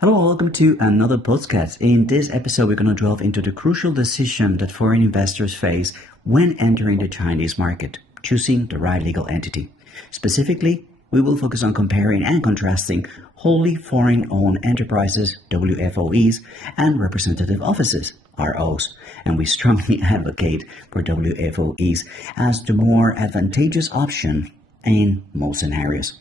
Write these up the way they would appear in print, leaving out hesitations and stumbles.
Hello, welcome to another podcast. In this episode, we're going to delve into the crucial decision that foreign investors face when entering the Chinese market, choosing the right legal entity. Specifically, we will focus on comparing and contrasting wholly foreign-owned enterprises, WFOEs, and representative offices, ROs. And we strongly advocate for WFOEs as the more advantageous option in most scenarios.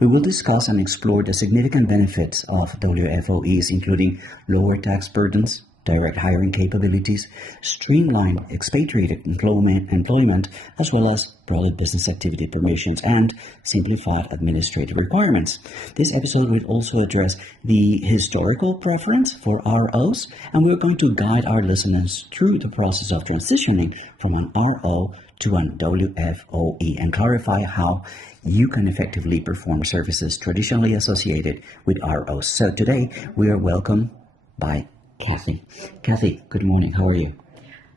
We will discuss and explore the significant benefits of WFOEs, including lower tax burdens, direct hiring capabilities, streamlined expatriated employment, as well as broader business activity permissions and simplified administrative requirements. This episode will also address the historical preference for ROs, and we're going to guide our listeners through the process of transitioning from an RO to an WFOE and clarify how you can effectively perform services traditionally associated with ROs. So today we are welcomed by Kathy. Kathy, good morning. How are you?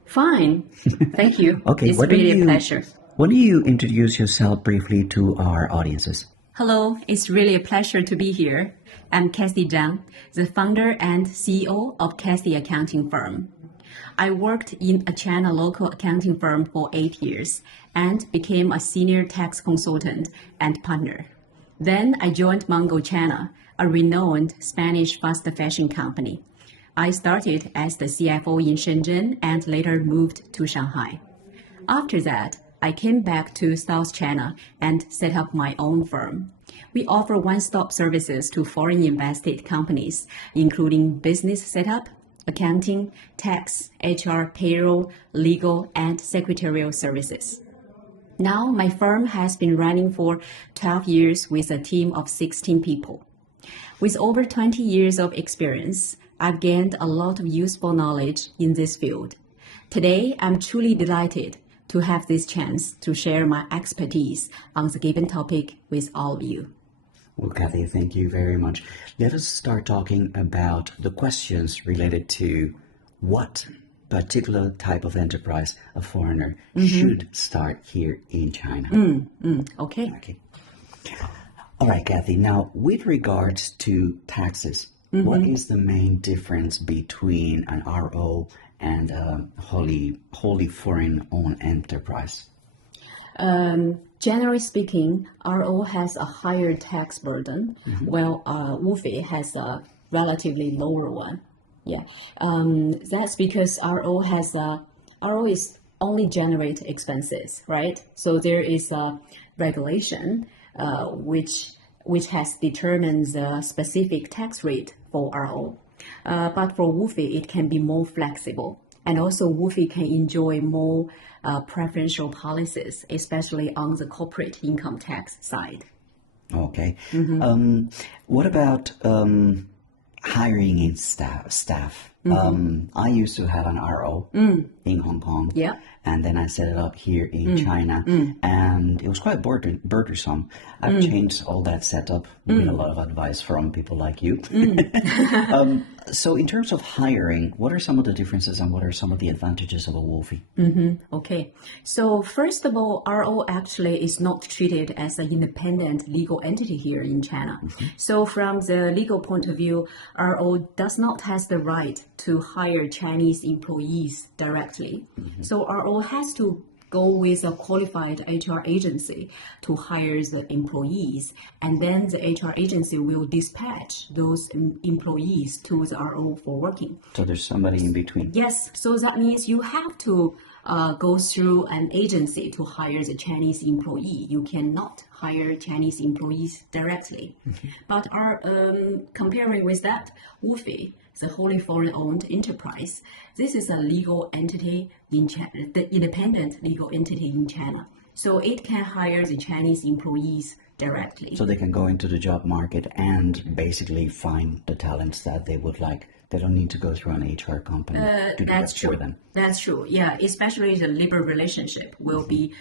Fine. Thank you. Okay, it's really a pleasure. Why don't you introduce yourself briefly to our audiences? Hello, it's really a pleasure to be here. I'm Kathy Zhang, the founder and CEO of Kathy Accounting Firm. I worked in a China local accounting firm for 8 years and became a senior tax consultant and partner. Then I joined Mango China, a renowned Spanish fast fashion company. I started as the CFO in Shenzhen and later moved to Shanghai. After that, I came back to South China and set up my own firm. We offer one-stop services to foreign invested companies, including business setup, accounting, tax, HR, payroll, legal, and secretarial services. Now, my firm has been running for 12 years with a team of 16 people. With over 20 years of experience, I've gained a lot of useful knowledge in this field. Today, I'm truly delighted to have this chance to share my expertise on the given topic with all of you. Well, Kathy, thank you very much. Let us start talking about the questions related to what particular type of enterprise a foreigner should start here in China. Okay. All right, Kathy. Now, with regards to taxes, what is the main difference between an RO and a wholly foreign-owned enterprise? Generally speaking, RO has a higher tax burden, while WFOE has a relatively lower one. Yeah, that's because RO is only generate expenses, right? So there is a regulation which has determined the specific tax rate for RO. But for WFOE, it can be more flexible. And also WFOE can enjoy more preferential policies, especially on the corporate income tax side. Okay. What about hiring in staff? I used to have an RO in Hong Kong. Yeah. And then I set it up here in China. And it was quite burdensome. I've changed all that setup with a lot of advice from people like you. So in terms of hiring, what are some of the differences and what are some of the advantages of a WFOE? Okay. So first of all, RO actually is not treated as an independent legal entity here in China. So from the legal point of view, RO does not have the right to hire Chinese employees directly. So RO has to go with a qualified HR agency to hire the employees, and then the HR agency will dispatch those employees to the RO for working. So there's somebody in between. Yes, so that means you have to go through an agency to hire the Chinese employee. You cannot hire Chinese employees directly. But comparing with that, WFOE, the wholly foreign-owned enterprise, this is a legal entity in China, the independent legal entity in China. So it can hire the Chinese employees directly. So they can go into the job market and basically find the talents that they would like. They don't need to go through an HR company to do that for them. That's true. Yeah, especially the labor relationship will be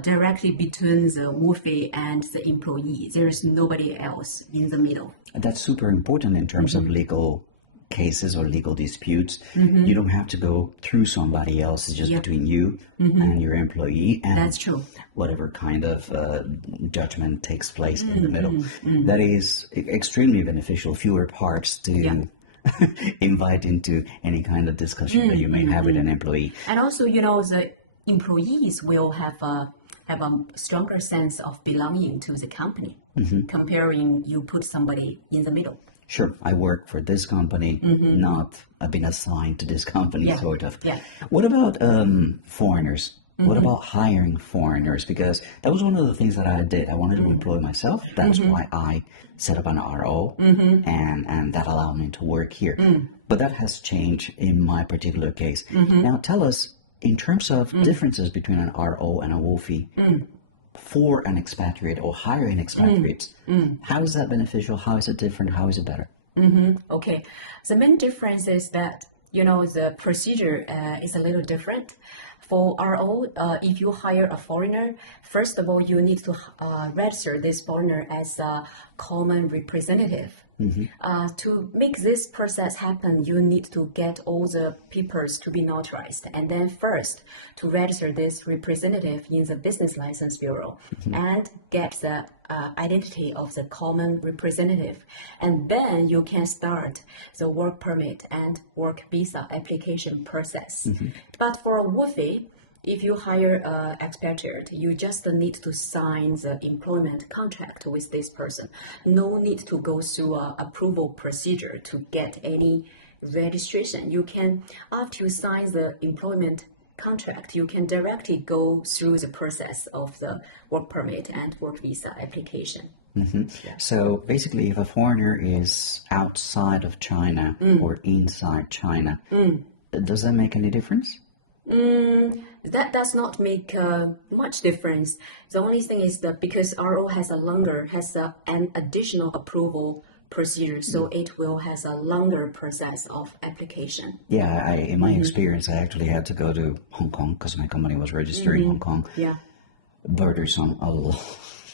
directly between the WFOE and the employee. There is nobody else in the middle. And that's super important in terms of legal cases or legal disputes, you don't have to go through somebody else. It's just between you and your employee, and That's true. whatever kind of judgment takes place in the middle. That is extremely beneficial. Fewer parts to invite into any kind of discussion that you may have with an employee. And also, the employees will have a stronger sense of belonging to the company, comparing you put somebody in the middle. Sure, I work for this company, not I've been assigned to this company, sort of. Yeah. What about foreigners? What about hiring foreigners? Because that was one of the things that I did. I wanted to employ myself. That's why I set up an RO, and that allowed me to work here. But that has changed in my particular case. Now, tell us, in terms of differences between an RO and a WFOE, for an expatriate or hiring expatriates, how is that beneficial? How is it different? How is it better? Okay. The main difference is that, the procedure is a little different. For RO, if you hire a foreigner, first of all, you need to register this foreigner as a common representative. To make this process happen, you need to get all the papers to be notarized, and then first to register this representative in the Business License Bureau and get the identity of the common representative, and then you can start the work permit and work visa application process. But for a WFOE, if you hire an expatriate, you just need to sign the employment contract with this person. No need to go through an approval procedure to get any registration. You can, after you sign the employment contract, you can directly go through the process of the work permit and work visa application. So basically, if a foreigner is outside of China or inside China, does that make any difference? That does not make much difference. The only thing is that because RO has an additional approval procedure, so it will has a longer process of application. Yeah, in my experience, I actually had to go to Hong Kong because my company was registered in Hong Kong. Yeah. Burdensome, a lot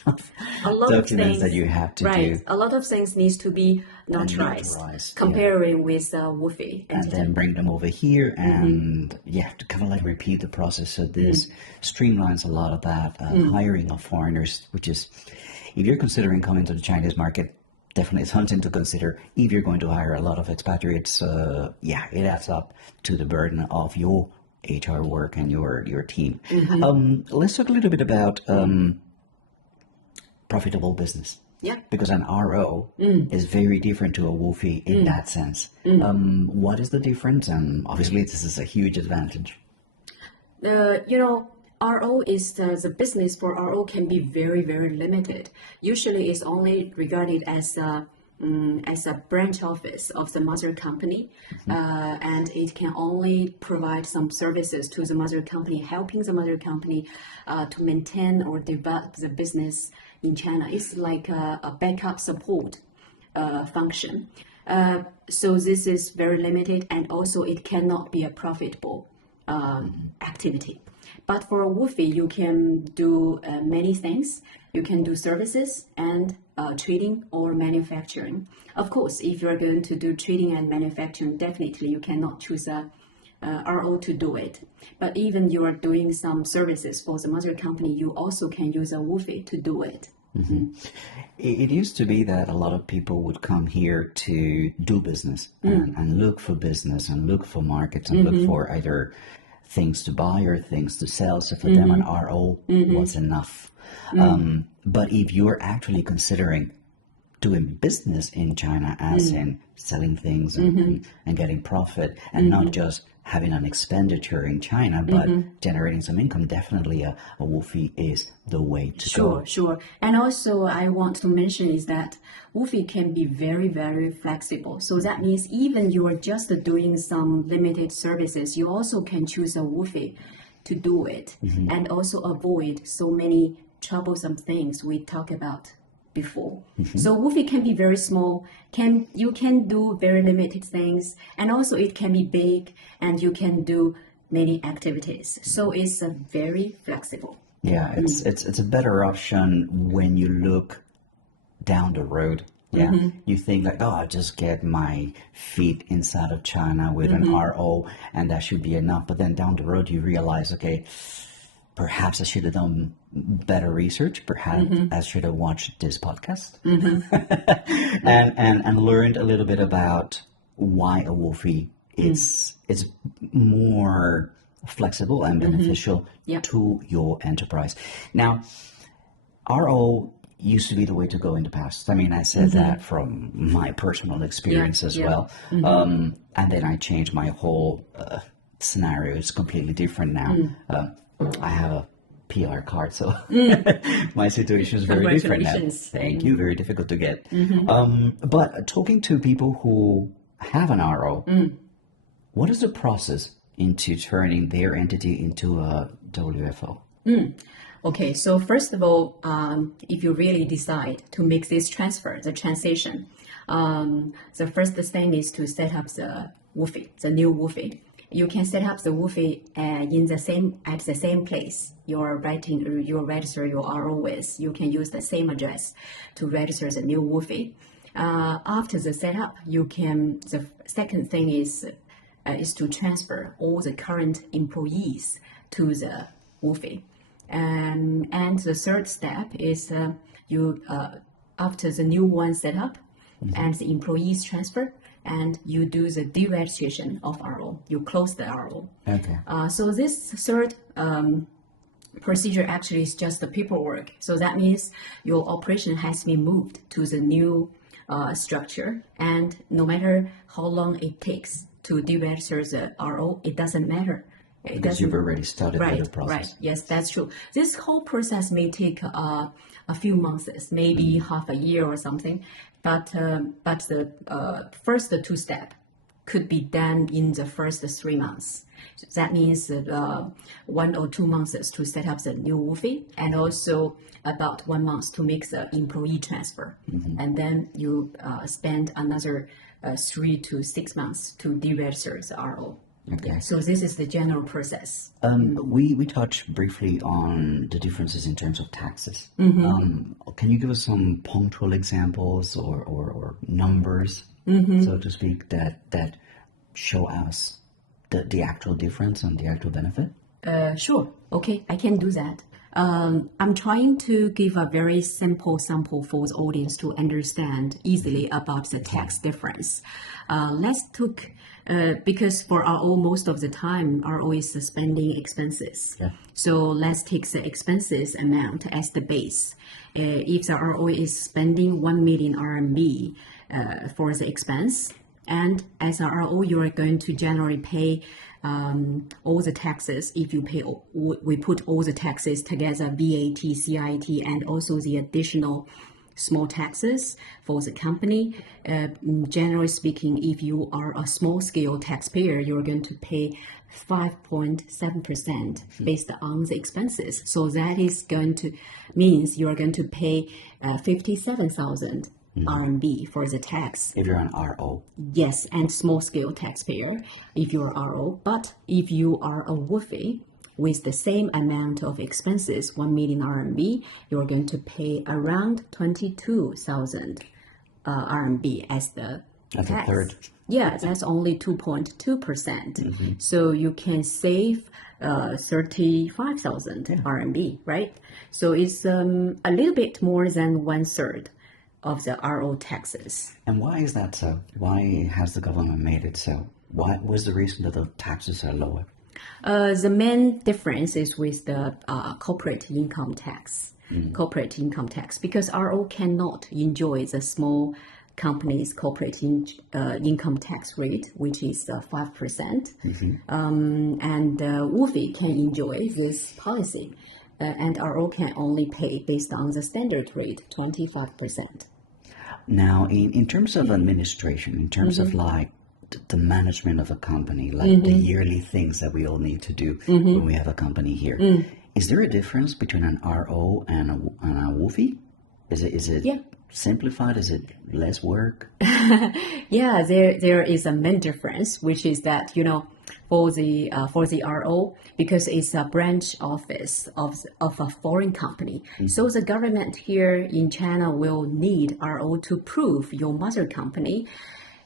of documents things that you have to right. do. A lot of things needs to be notarized comparing with WFOE. And then bring them over here and to kind of like repeat the process. So this streamlines a lot of that hiring of foreigners, which is, if you're considering coming to the Chinese market, definitely something to consider. If you're going to hire a lot of expatriates, it adds up to the burden of your HR work and your team. Let's talk a little bit about profitable business. Yeah. Because an RO is very different to a WFOE in that sense. What is the difference? And obviously, this is a huge advantage. RO is the business for RO can be very, very limited. Usually, it's only regarded as a branch office of the mother company, and it can only provide some services to the mother company, helping the mother company to maintain or develop the business in China. It's like a backup support function. So this is very limited, and also it cannot be a profitable activity. But for a WFOE, you can do many things. You can do services and trading or manufacturing. Of course, if you're going to do trading and manufacturing, definitely you cannot choose a RO to do it. But even you are doing some services for the mother company, you also can use a WFOE to do it. It used to be that a lot of people would come here to do business and look for business and look for markets and look for either things to buy or things to sell. So for them, an RO was enough. But if you're actually considering doing business in China, as in selling things and getting profit, and not just having an expenditure in China, but generating some income, definitely a WFOE is the way to go. Sure. And also I want to mention is that WFOE can be very, very flexible. So that means even you are just doing some limited services, you also can choose a WFOE to do it and also avoid so many troublesome things we talked about before. So WFOE can be very small, you can do very limited things, and also it can be big and you can do many activities. So it's very flexible. Yeah, it's a better option when you look down the road, Yeah. You think like, oh, I'll just get my feet inside of China with an RO and that should be enough. But then down the road, you realize, okay, perhaps I should have done better research. Perhaps I should have watched this podcast and learned a little bit about why a WFOE is more flexible and beneficial to your enterprise. Now, RO used to be the way to go in the past. I mean, I said that from my personal experience as well. And then I changed my whole scenario. It's completely different now. I have a PR card, so my situation is very different now. Thank you. Very difficult to get. But talking to people who have an RO, what is the process into turning their entity into a WFO? Okay, so first of all, if you really decide to make this transfer, the transition, the first thing is to set up the WFOE, the new WFOE. You can set up the WFOE at the same place you're register your RO with. You can use the same address to register the new WFOE. After the setup, the second thing is to transfer all the current employees to the WFOE. And the third step is after the new one set up and the employees transfer, and you do the deregistration of RO. You close the RO. Okay. So this third procedure actually is just the paperwork. So that means your operation has been moved to the new structure, and no matter how long it takes to deregister the RO, it doesn't matter. Because you've already started the process. Right, yes, that's true. This whole process may take a few months, maybe half a year or something, but the first two steps could be done in the first 3 months. That means 1 or 2 months to set up the new WFOE, and also about 1 month to make the employee transfer. And then you spend another 3 to 6 months to deregister the RO. Okay. Yeah, so this is the general process. We touched briefly on the differences in terms of taxes. Can you give us some punctual examples or numbers, so to speak, that show us the actual difference and the actual benefit? Sure. Okay, I can do that. I'm trying to give a very simple sample for the audience to understand easily about the tax difference. Because for RO, most of the time, RO is the spending expenses. Yeah. So let's take the expenses amount as the base. If the RO is spending 1 million RMB for the expense, and as a RO, you are going to generally pay all the taxes. If we put all the taxes together, VAT, CIT, and also the additional small taxes for the company. Generally speaking, if you are a small scale taxpayer, you're going to pay 5.7% based on the expenses. So that is means you are going to pay 57,000 RMB for the tax. If you're an RO. Yes, and small scale taxpayer if you're RO. But if you are a WFOE with the same amount of expenses, 1 million RMB, you're going to pay around 22,000 RMB as the That's tax. a third. Yeah, that's only 2.2%. So you can save 35,000 RMB, right? So it's a little bit more than 1/3 of the RO taxes. And why is that so? Why has the government made it so? What was the reason that the taxes are lower? The main difference is with the corporate income tax. Corporate income tax, because RO cannot enjoy the small companies' corporate income tax rate, which is 5%. And WFOE can enjoy this policy, and RO can only pay based on the standard rate, 25%. Now, in terms of administration, in terms of like the management of a company, like the yearly things that we all need to do when we have a company here, is there a difference between an RO and a WFOE? Is it simplified? Is it less work? Yeah, there is a main difference, which is that, for the RO because it's a branch office of a foreign company. So the government here in China will need RO to prove your mother company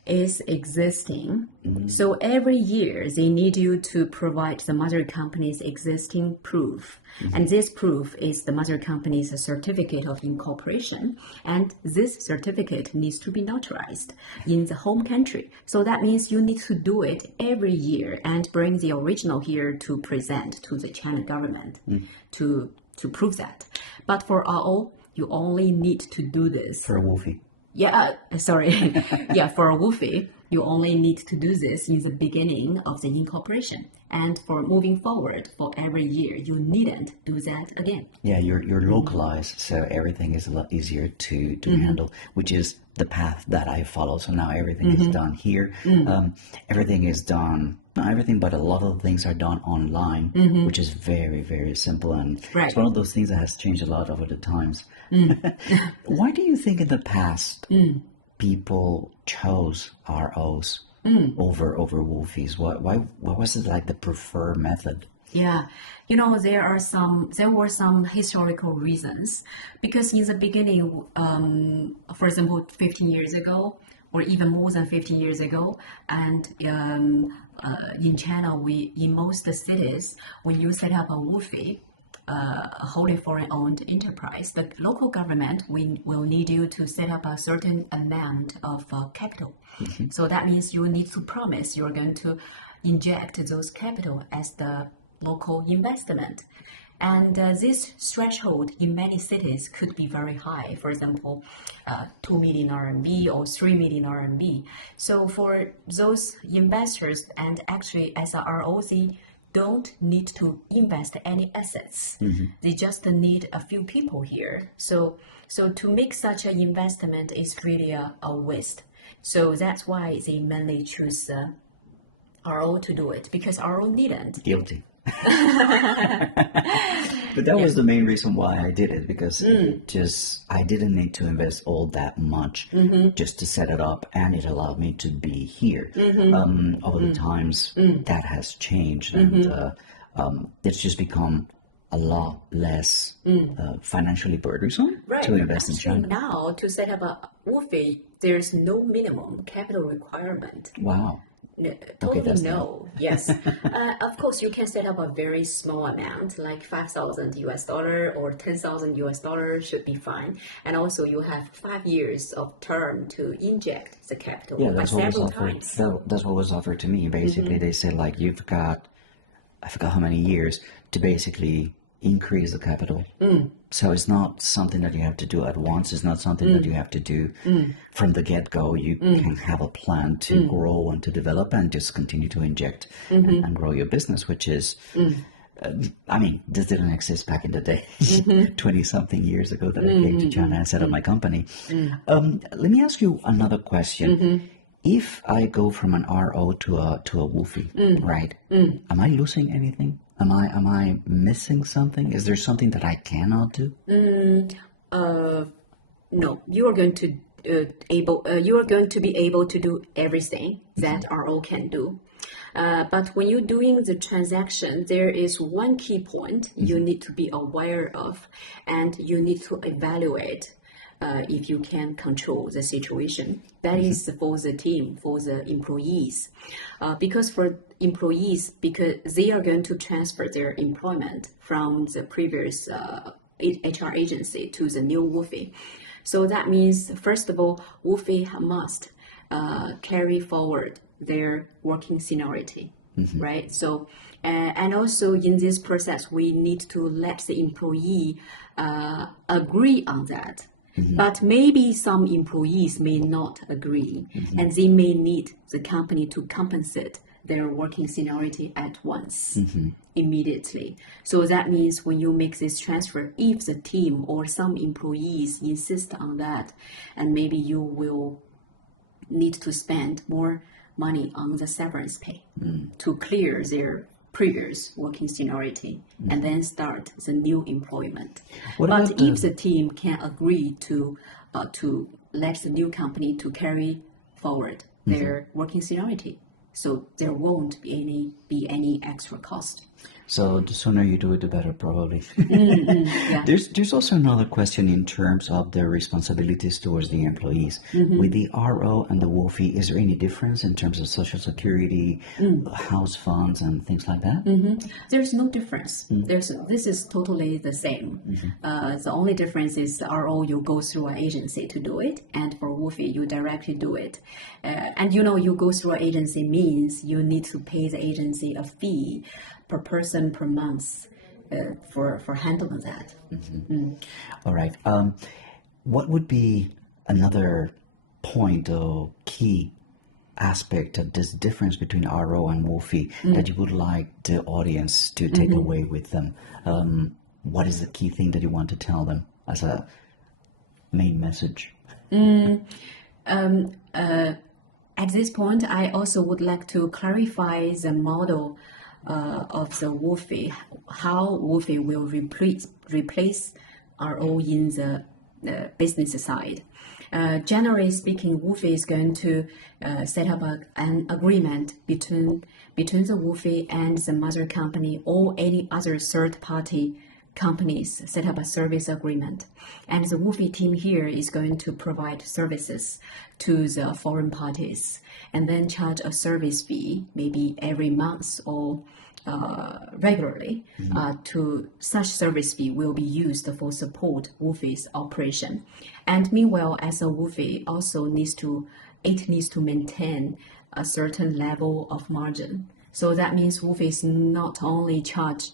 is existing. So every year they need you to provide the mother company's existing proof. And this proof is the mother company's certificate of incorporation. And this certificate needs to be notarized in the home country. So that means you need to do it every year and bring the original here to present to the China government to prove that. But for RO, you only need to do this. For a WFOE. Yeah, sorry. Yeah, for a WFOE, you only need to do this in the beginning of the incorporation. And for moving forward, for every year, you needn't do that again. Yeah, you're localized, so everything is a lot easier to handle, which is the path that I follow. So now everything is done here. Everything is done, not everything, but a lot of things are done online, which is very, very simple. And it's one of those things that has changed a lot over the times. Why do you think in the past people chose ROs over WFOEs? Why was it like the preferred method? Yeah, there were some historical reasons because in the beginning, for example, 15 years ago, or even more than 15 years ago, and in China, in most cities, when you set up a WFOE, a wholly foreign-owned enterprise, the local government will need you to set up a certain amount of capital. So that means you need to promise you're going to inject those capital as the local investment. And this threshold in many cities could be very high. For example, 2 million RMB or 3 million RMB. So for those investors, and actually as a ROC, don't need to invest any assets. They just need a few people here. So to make such an investment is really a waste. So that's why they mainly choose RO to do it, because RO needn't. Guilty. But that was the main reason why I did it, because I didn't need to invest all that much just to set it up, and it allowed me to be here. Over the times, that has changed, and it's just become a lot less financially burdensome to invest in China. Now, to set up a WFOE, there's no minimum capital requirement. Wow. Totally no. Yes. Of course, you can set up a very small amount, like $5,000 or $10,000 should be fine. And also, you have 5 years of term to inject the capital. Yeah, that's what was offered. Times. That's what was offered to me. Basically, they said like you've got, I forgot how many years to basically increase the capital. So it's not something that you have to do at once. It's not something that you have to do from the get-go. You can have a plan to grow and to develop and just continue to inject and grow your business, which is, I mean, this didn't exist back in the day, 20-something years ago that I came to China and set up my company. Let me ask you another question. If I go from an RO to a WFOE, right? Am I losing anything? Am I missing something? Is there something that I cannot do? No, you are going to be able to do everything that RO can do. But when you're doing the transaction, there is one key point you need to be aware of, and you need to evaluate if you can control the situation. That is for the team, for the employees. Because for employees, because they are going to transfer their employment from the previous HR agency to the new WFOE. So that means, first of all, WFOE must carry forward their working seniority, right? So, and also in this process, we need to let the employee agree on that. But maybe some employees may not agree, and they may need the company to compensate their working seniority at once, immediately. So that means when you make this transfer, if the team or some employees insist on that, and maybe you will need to spend more money on the severance pay to clear their previous working seniority and then start the new employment. But if the team can agree to let the new company to carry forward their working seniority, so there won't be any extra cost. So the sooner you do it, the better, probably. Yeah. There's also another question in terms of the responsibilities towards the employees. With the RO and the WFOE, is there any difference in terms of social security, house funds, and things like that? There's no difference. This is totally the same. The only difference is RO, you go through an agency to do it, and for WFOE, you directly do it. And you go through an agency means you need to pay the agency a fee per person per month for handling that. All right. What would be another point or key aspect of this difference between RO and WFOE that you would like the audience to take away with them? What is the key thing that you want to tell them as a main message? At this point, I also would like to clarify the model of the WFOE, how WFOE will replace RO in the business side. Generally speaking, WFOE is going to set up an agreement between the WFOE and the mother company or any other third-party companies, set up a service agreement. And the WFOE team here is going to provide services to the foreign parties and then charge a service fee, maybe every month or regularly. To such service fee will be used for support WFOE's operation. And meanwhile, as a WFOE also needs to maintain a certain level of margin. So that means WFOE is not only charge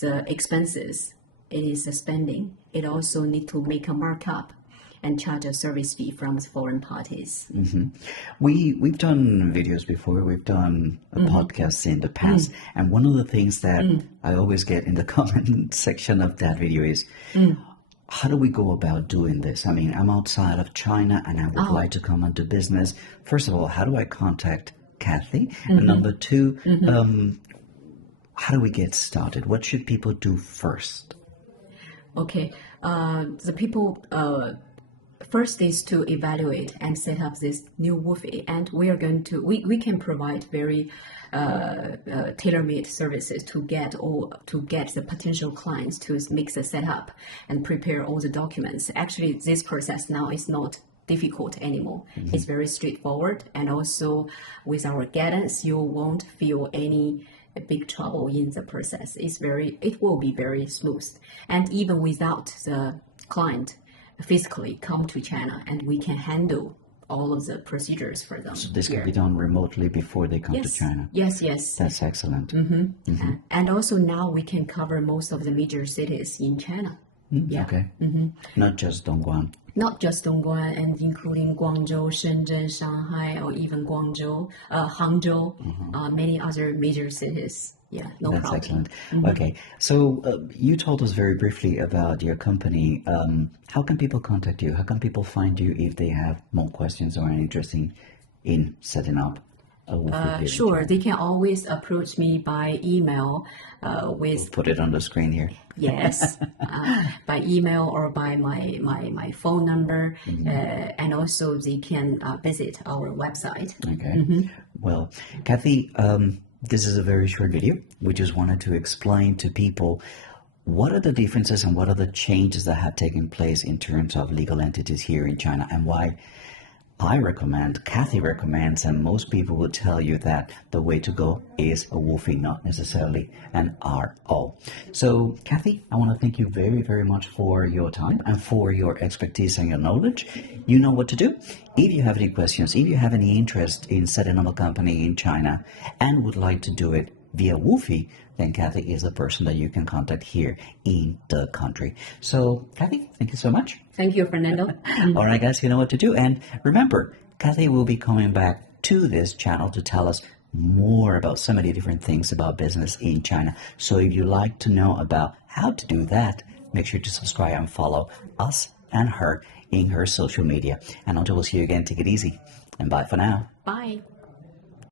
the expenses, it is the spending. It also need to make a markup and charge a service fee from the foreign parties. We've done videos before, we've done podcasts in the past, and one of the things that I always get in the comment section of that video is, how do we go about doing this? I mean, I'm outside of China and I would like to come into business. First of all, how do I contact Kathy? And number two, how do we get started? What should people do first? Okay, the people first is to evaluate and set up this new WFOE, and we are going to we can provide very tailor-made services to get the potential clients to make the setup and prepare all the documents. Actually, this process now is not difficult anymore. It's very straightforward, and also with our guidance, you won't feel any big trouble in the process. It will be very smooth, and even without the client physically come to China, and we can handle all of the procedures for them. So this can be done remotely before they come to China? Yes. That's excellent. And also now we can cover most of the major cities in China. Okay. Not just Dongguan. Not just Dongguan, and including Guangzhou, Shenzhen, Shanghai, or even Guangzhou, Hangzhou, many other major cities. Yeah, no That's problem. excellent. Okay, so you told us very briefly about your company. How can people contact you? How can people find you if they have more questions or are interested in setting up a WFOE? Sure, they can always approach me by email with Put it on the screen here. yes, by email or by my phone number, and also they can visit our website. Okay. Well, Kathy, this is a very short video. We just wanted to explain to people what are the differences and what are the changes that have taken place in terms of legal entities here in China, and why I recommend, Kathy recommends, and most people will tell you that the way to go is a WFOE, not necessarily an RO. So, Kathy, I want to thank you very, very much for your time and for your expertise and your knowledge. You know what to do. If you have any questions, if you have any interest in setting up a company in China and would like to do it via WFOE, then Kathy is the person that you can contact here in the country. So, Kathy, thank you so much. Thank you, Fernando. All right, guys, you know what to do. And remember, Kathy will be coming back to this channel to tell us more about so many different things about business in China. So if you like to know about how to do that, make sure to subscribe and follow us and her in her social media. And until we'll see you again, take it easy. And bye for now. Bye.